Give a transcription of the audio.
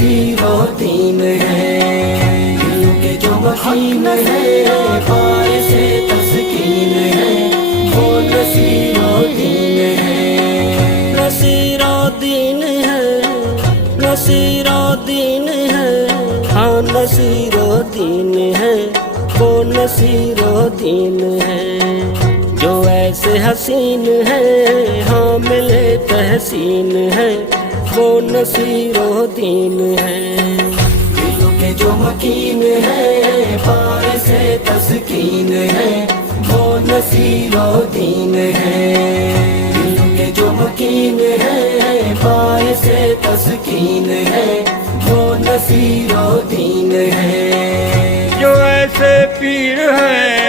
نصیرو دین ہے، دلوں کے جو مکین ہے، باعث تسکین ہے، وہ نصیرو دین ہے، نصیرو دین ہے، نصیرو دین ہے، ہاں نصیرو دین ہے، وہ نصیرو دین ہے، جو ایسے حسین ہے، حامل تحسین ہے، وہ نصیرو دین ہے، دلوں کے جو مکین ہے، باعث تسکین ہے، وہ نصیرو دین ہے، دلوں کے جو مکین ہے، باعث تسکین ہے، وہ نصیرو دین ہے، جو ایسے پیر ہیں